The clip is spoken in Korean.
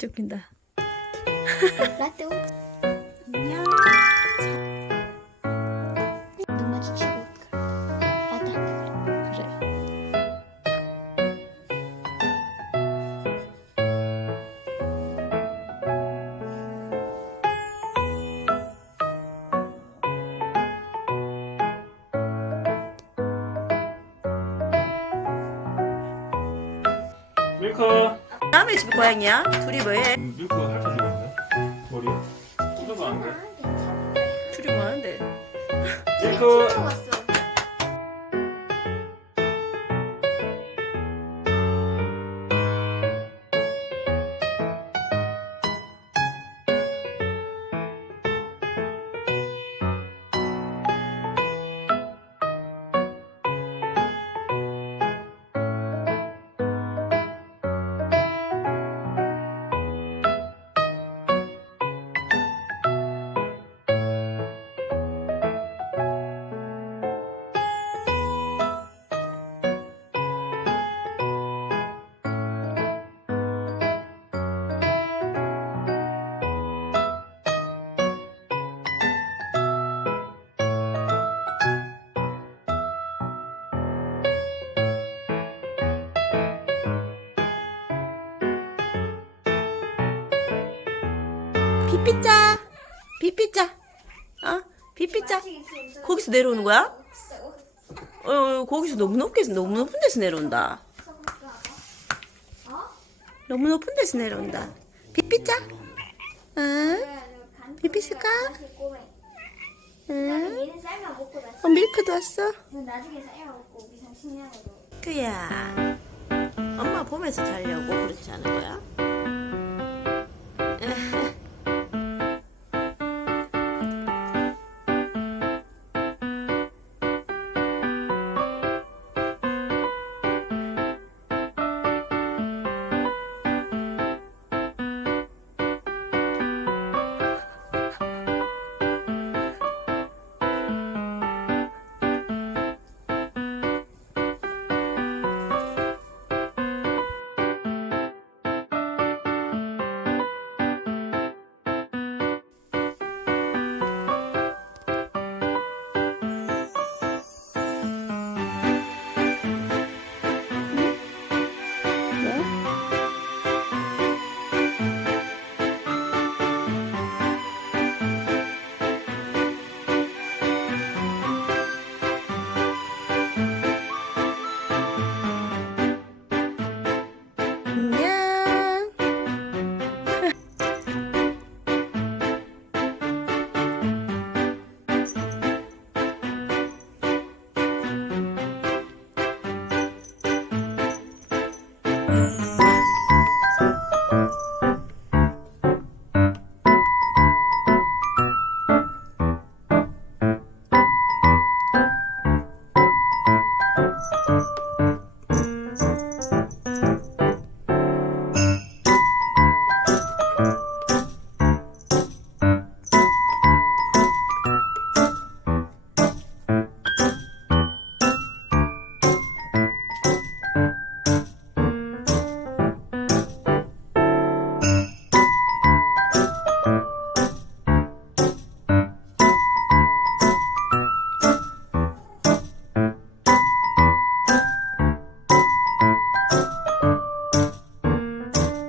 진짜 웃긴다. 라떼 오. 안녕. 눈 마주치고 라떼 한테 그래. 그래. 밀크. 남의 집 고양이야? 둘이 뭐해? 밀크 핥아주고 있네. 머리. 찢어도 안 돼. 둘이 뭐하는데? 밀크. 왔어. 비피자. 비피자. 어? 비피자. 거기서 내려오는 거야? 거기서 너무 높은 데서 내려온다. 너무 높은 데서 내려온다. 비피자. 응? 비피실까? 응? 얘는 쌀만 먹고 나. 밀크도 왔어. 나중에 쌀만 먹고 우리 30년으로. 그야. 엄마 보면서 자려고 그렇지 않은 거야?